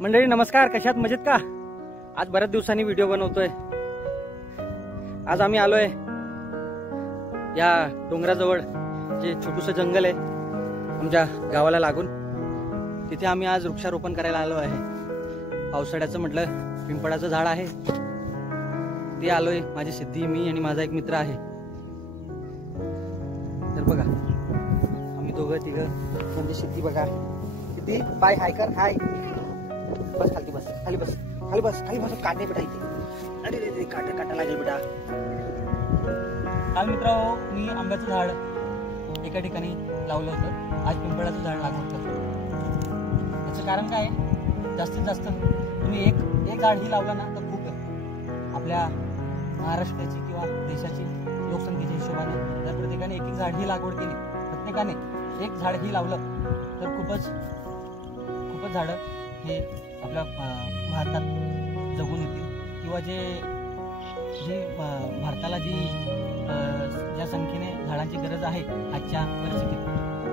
मंडळी नमस्कार, कशात मजेत का? आज बऱ्याच दिवसांनी व्हिडिओ बनवतोय। आज आम्ही आलोय या डोंगराजवळ जे छोटूसं जंगल आहे आमच्या गावाला लागून, तिथे आम्ही आज वृक्षारोपण करायला आलो आहे। पावसाळ्याचं म्हटलं पिंपळाचं झाड आहे ते आलोय। माझी सिद्धी, मी आणि माझा एक मित्र आहे। तर बघा आम्ही दोघं तिघं, म्हणजे सिद्धी बघा किती पाय हाय कर, हाय बस, खाली बस, खाली बस, खाली बस, खाली बस, काटे बेटा इथे। अरे रे काटा काटा लागेल बेटा। काल मित्रांनो मी आंब्याचं झाड एका ठिकाणी लावलं होतं, आज पिंपळाचं झाड लागवड करतो। याचं कारण काय आहे, जास्तीत जास्त तुम्ही एक झाड ही लावलं ना तर खूप आहे। आपल्या महाराष्ट्राची किंवा देशाची लोकसंख्येच्या हिशोबाने जर प्रत्येकाने एक झाड ही लागवड केली, प्रत्येकाने एक झाड ही लावलं तर खूपच झाडं हे आपल्या भारतात जगून येतील, किंवा भारताला ज्या संख्येने झाडांची गरज आहे आजच्या परिस्थितीत,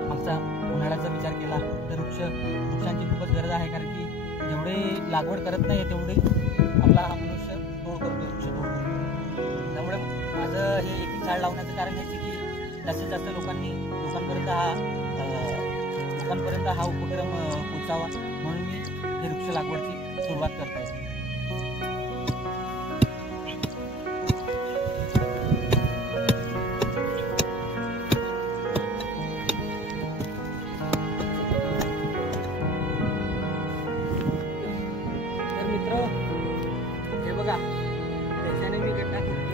मागचा उन्हाळ्याचा विचार केला तर वृक्षांची खूपच गरज आहे। कारण की जेवढे लागवड करत नाही तेवढे आपला मनुष्य तोड करतो, वृक्ष तोड करतो। त्यामुळे माझं हे एक झाड लावण्याचं कारण आहे की जास्तीत जास्त लोकांपर्यंत हा उपक्रम पोचावा, म्हणून मी हे वृक्ष लागवडची सुरुवात करत आहे। तर मित्र हे बघा, त्याच्याने मी गड्डा केलाय।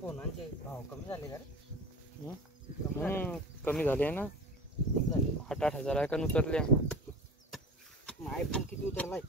फोनांचे भाव कमी झाले का रे? कमी झाले ना, 8,000 आहे का उतरले? आयफोन किती उतरलाय?